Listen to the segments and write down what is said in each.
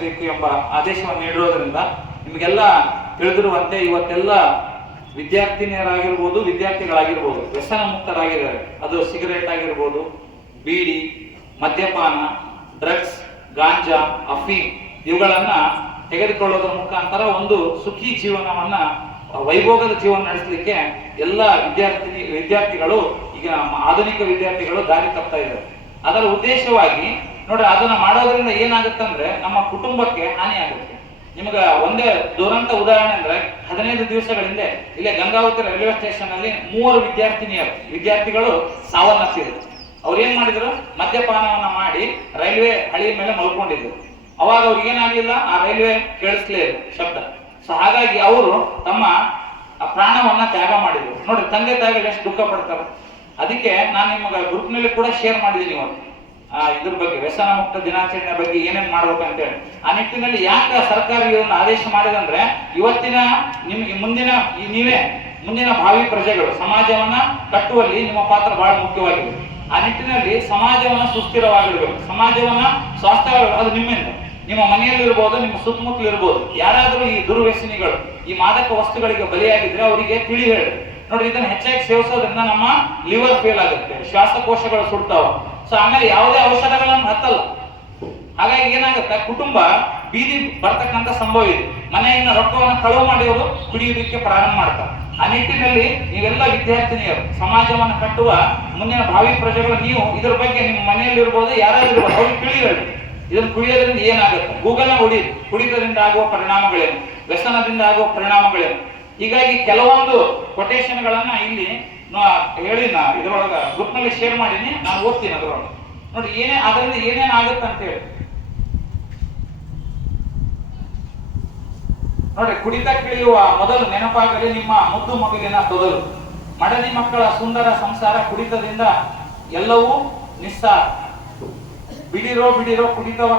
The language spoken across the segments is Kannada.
ನಿರ್ವಹಿಸಬೇಕು ಎಂಬ ಆದೇಶವನ್ನು ನೀಡಿರೋದ್ರಿಂದ ನಿಮಗೆಲ್ಲ ತಿಳಿದಿರುವಂತೆ ಇವತ್ತೆಲ್ಲ ವಿದ್ಯಾರ್ಥಿನಿಯರಾಗಿರ್ಬೋದು, ವಿದ್ಯಾರ್ಥಿಗಳಾಗಿರ್ಬೋದು ವ್ಯಸನ ಮುಕ್ತರಾಗಿದ್ದಾರೆ. ಅದು ಸಿಗರೇಟ್ ಆಗಿರ್ಬೋದು, ಬೀಡಿ, ಮದ್ಯಪಾನ, ಡ್ರಗ್ಸ್, ಗಾಂಜಾ, ಅಫೀಮ್ ಇವುಗಳನ್ನ ತೆಗೆದುಕೊಳ್ಳೋದ್ರ ಮುಖಾಂತರ ಒಂದು ಸುಖಿ ಜೀವನವನ್ನ, ವೈಭೋಗದ ಜೀವನ ನಡೆಸಲಿಕ್ಕೆ ಎಲ್ಲ ವಿದ್ಯಾರ್ಥಿಗಳು ಈಗ ಆಧುನಿಕ ವಿದ್ಯಾರ್ಥಿಗಳು ದಾರಿ ತಪ್ತಾ ಇದ್ದಾರೆ. ಅದರ ಉದ್ದೇಶವಾಗಿ ನೋಡ್ರಿ, ಅದನ್ನ ಮಾಡೋದ್ರಿಂದ ಏನಾಗುತ್ತಂದ್ರೆ ನಮ್ಮ ಕುಟುಂಬಕ್ಕೆ ಹಾನಿ ಆಗುತ್ತೆ. ನಿಮಗ ಒಂದೇ ದುರಂತ ಉದಾಹರಣೆ ಅಂದ್ರೆ 15 ದಿವಸಗಳ ಹಿಂದೆ ಇಲ್ಲೇ ಗಂಗಾವತಿ ರೈಲ್ವೆ ಸ್ಟೇಷನ್ ಅಲ್ಲಿ 3 ವಿದ್ಯಾರ್ಥಿಗಳು ಸಾವನ್ನಪ್ಪಿದ್ರು. ಅವ್ರು ಏನ್ ಮಾಡಿದ್ರು, ಮದ್ಯಪಾನವನ್ನ ಮಾಡಿ ರೈಲ್ವೆ ಹಳಿ ಮೇಲೆ ಮಲ್ಕೊಂಡಿದ್ರು. ಅವಾಗ ಅವ್ರಿಗೆ ಏನಾಗಲಿಲ್ಲ, ಆ ರೈಲ್ವೆ ಕೇಳಿಸ್ಲೇ ಇಲ್ಲ ಶಬ್ದ. ಸೊ ಹಾಗಾಗಿ ಅವರು ತಮ್ಮ ಪ್ರಾಣವನ್ನ ತ್ಯಾಗ ಮಾಡಿದ್ರು. ನೋಡ್ರಿ, ತಂದೆ ತಾಯಿಗಳು ಎಷ್ಟು ದುಃಖ ಪಡ್ತಾರೆ. ಅದಕ್ಕೆ ನಾನು ನಿಮಗೆ ಗ್ರೂಪ್ ನಲ್ಲಿ ಕೂಡ ಶೇರ್ ಮಾಡಿದ್ದೀನಿ ಇವತ್ತು ಇದ್ರ ಬಗ್ಗೆ, ವ್ಯಸನ ಮುಕ್ತ ದಿನಾಚರಣೆ ಬಗ್ಗೆ ಏನೇನ್ ಮಾಡ್ಬೇಕಂತೇಳಿ. ಆ ನಿಟ್ಟಿನಲ್ಲಿ ಯಾಕೆ ಸರ್ಕಾರ ಇದನ್ನು ಆದೇಶ ಮಾಡಿದಂದ್ರೆ, ಇವತ್ತಿನ ನಿಮ್ಗೆ ಮುಂದಿನ ಭಾವಿ ಪ್ರಜೆಗಳು ಸಮಾಜವನ್ನ ಕಟ್ಟುವಲ್ಲಿ ನಿಮ್ಮ ಪಾತ್ರ ಬಹಳ ಮುಖ್ಯವಾಗಿದೆ. ಆ ನಿಟ್ಟಿನಲ್ಲಿ ಸಮಾಜವನ್ನ ಸುಸ್ಥಿರವಾಗಿರ್ಬೇಕು, ಸಮಾಜವನ್ನ ಸ್ವಾಸ್ಥ್ಯ, ಅದು ನಿಮ್ಮಿಂದ, ನಿಮ್ಮ ಮನೆಯಲ್ಲಿರ್ಬೋದು, ನಿಮ್ಮ ಸುತ್ತಮುತ್ತಲು ಇರ್ಬೋದು. ಯಾರಾದ್ರೂ ಈ ದುರ್ವ್ಯಸನಿಗಳು, ಈ ಮಾದಕ ವಸ್ತುಗಳಿಗೆ ಬಲಿಯಾಗಿದ್ರೆ ಅವರಿಗೆ ತಿಳಿ ಹೇಳಿ. ನೋಡಿ, ಇದನ್ನ ಹೆಚ್ಚಾಗಿ ಸೇವಿಸೋದ್ರಿಂದ ನಮ್ಮ ಲಿವರ್ ಫೇಲ್ ಆಗುತ್ತೆ, ಶ್ವಾಸಕೋಶಗಳು ಸುಡ್ತಾವ. ಸೊ ಆಮೇಲೆ ಯಾವುದೇ ಔಷಧಗಳನ್ನು ಹತ್ತಲ್ಲ. ಹಾಗಾಗಿ ಏನಾಗುತ್ತೆ, ಕುಟುಂಬ ಬೀದಿ ಬರ್ತಕ್ಕಂಥ ಸಂಭವ ಇದೆ. ಮನೆಯಿಂದ ರೊಕ್ಕವನ್ನು ಕಳುವು ಮಾಡಿ ಅವರು ಕುಡಿಯೋದಕ್ಕೆ ಪ್ರಾರಂಭ ಮಾಡ್ತಾರೆ. ಆ ನಿಟ್ಟಿನಲ್ಲಿ ನೀವೆಲ್ಲ ವಿದ್ಯಾರ್ಥಿನಿಯರು ಸಮಾಜವನ್ನು ಕಟ್ಟುವ ಮುಂದಿನ ಭಾವಿ ಪ್ರಜೆಗಳು, ನೀವು ಇದ್ರ ಬಗ್ಗೆ ನಿಮ್ಮ ಮನೆಯಲ್ಲಿರ್ಬೋದು, ಯಾರಾಗಿರ್ಬೋದು, ಅವ್ರಿಗೆ ತಿಳಿ ಹೇಳಿ. ಇದನ್ನು ಕುಡಿಯೋದ್ರಿಂದ ಏನಾಗುತ್ತೆ, ಗೂಗಲ್ನ ಕುಡಿಯೋದ್ರಿಂದ ಆಗುವ ಪರಿಣಾಮಗಳೇನು, ವ್ಯಸನದಿಂದ ಆಗುವ ಪರಿಣಾಮಗಳೇನು. ಹೀಗಾಗಿ ಕೆಲವೊಂದು ಕೊಟೇಶನ್ಗಳನ್ನ ಇಲ್ಲಿ ಹೇಳಿ ಇದ್ರೊಳಗ ಗ್ರೂಪ್ ನಲ್ಲಿ ಶೇರ್ ಮಾಡೀನಿ, ನಾನು ಓದ್ತೀನಿ ಅದ್ರೊಳಗೆ. ನೋಡಿ, ಅದರಿಂದ ಏನೇನ್ ಆಗುತ್ತೆ ಅಂತ ಹೇಳಿ. ನೋಡಿ, ಕುಡಿತ ಕಿಳಿಯುವ ಮೊದಲು ನೆನಪಾಗಲಿ ನಿಮ್ಮ ಮುದ್ದು ಮಗುವಿನ ತೊದಲು. ಮಡದಿ ಮಕ್ಕಳ ಸುಂದರ ಸಂಸಾರ, ಕುಡಿತದಿಂದ ಎಲ್ಲವೂ ನಿಸ್ಸಾರ. ಬಿಡಿರೋ ಕುಡಿತವ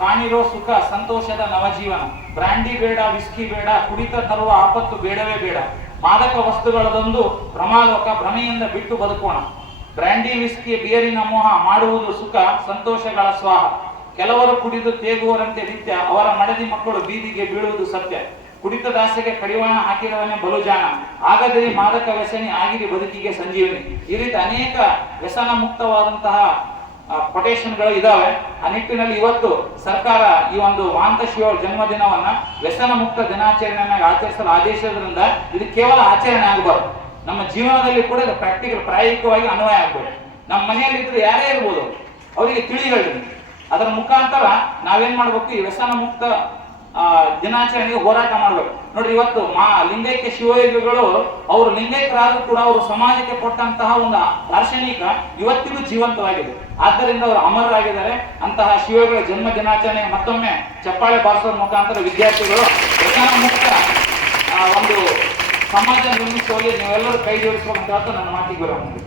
ಕಾಣಿರೋ ಸುಖ ಸಂತೋಷದ ನವಜೀವನ. ಬ್ರಾಂಡಿ ಬೇಡ, ವಿಸ್ಕಿ ಬೇಡ, ಕುಡಿತ ತರುವ ಆಪತ್ತು ಬೇಡವೇ ಬೇಡ. ಮಾದಕ ವಸ್ತುಗಳದೊಂದು ಭ್ರಮಾಲೋಕ, ಭ್ರಮೆಯಿಂದ ಬಿಟ್ಟು ಬದುಕೋಣ. ಬ್ರಾಂಡಿ, ವಿಸ್ಕಿ, ಬಿಯರಿನ ಮೋಹ ಮಾಡುವುದು ಸುಖ, ಸಂತೋಷಗಳ ಸ್ವಾಹ. ಕೆಲವರು ಕುಡಿದು ತೇಗುವರಂತೆ ನಿತ್ಯ, ಅವರ ಮಡದಿ ಮಕ್ಕಳು ಬೀದಿಗೆ ಬೀಳುವುದು ಸತ್ಯ. ಕುಡಿತದಾಸೆಗೆ ಕಡಿವಾಣ ಹಾಕಿದವನೇ ಬಲು ಜಾಣ, ಆಗದೇ ಮಾದಕ ವ್ಯಸನಿ ಆಗಿರಿ ಬದುಕಿಗೆ ಸಂಜೀವನಿ. ಈ ರೀತಿ ಅನೇಕ ವ್ಯಸನ ಮುಕ್ತವಾದಂತಹ ಕೊಟೇಶನ್ಗಳು ಇದಾವೆ. ಆ ನಿಟ್ಟಿನಲ್ಲಿ ಇವತ್ತು ಸರ್ಕಾರ ಈ ಒಂದು ಮಹಾಂತ ಶಿವ ಜನ್ಮದಿನವನ್ನ ವ್ಯಸನ ಮುಕ್ತ ದಿನಾಚರಣೆಯಾಗಿ ಆಚರಿಸಲು ಆದೇಶದಿಂದ ಇದು ಕೇವಲ ಆಚರಣೆ ಆಗಬಾರ್ದು, ನಮ್ಮ ಜೀವನದಲ್ಲಿ ಕೂಡ ಇದು ಪ್ರಾಯೋಗಿಕವಾಗಿ ಅನ್ವಯ ಆಗ್ಬೋದು. ನಮ್ಮ ಮನೆಯಲ್ಲಿದ್ರೆ ಯಾರೇ ಇರ್ಬೋದು, ಅವರಿಗೆ ತಿಳಿ ಹೇಳಿ. ಅದರ ಮುಖಾಂತರ ನಾವೇನ್ ಮಾಡ್ಬೇಕು, ಈ ವ್ಯಸನ ಮುಕ್ತ ದಿನಾಚರಣೆಗೆ ಹೋರಾಟ ಮಾಡ್ಬೇಕು. ನೋಡ್ರಿ, ಇವತ್ತು ಲಿಂಗೈಕ್ಯ ಶಿವಯೋಗಿಗಳು ಅವರು ಲಿಂಗೈಕ್ಯರಾದ್ರೂ ಕೂಡ ಅವರು ಸಮಾಜಕ್ಕೆ ಕೊಟ್ಟಂತಹ ಒಂದು ದಾರ್ಶನಿಕ ಇವತ್ತಿಗೂ ಜೀವಂತವಾಗಿದೆ. ಆದ್ದರಿಂದ ಅವರು ಅಮರರಾಗಿದ್ದಾರೆ. ಅಂತಹ ಶಿವಯೋಗಿಗಳ ಜನ್ಮ ದಿನಾಚರಣೆ ಮತ್ತೊಮ್ಮೆ ಚಪ್ಪಾಳೆ ಬಾರಿಸೋದ್ರ ಮುಖಾಂತರ ವಿದ್ಯಾರ್ಥಿಗಳು ವ್ಯಸನ ಮುಕ್ತ ಒಂದು ಸಮಾಜ ನಿರ್ಮಿಸುವಲ್ಲಿ ನೀವೆಲ್ಲರೂ ಕೈ ಜೋಡಿಸಬೇಕಂತ ನನ್ನ ಮಾತಿಗೆ ಬರೋದು.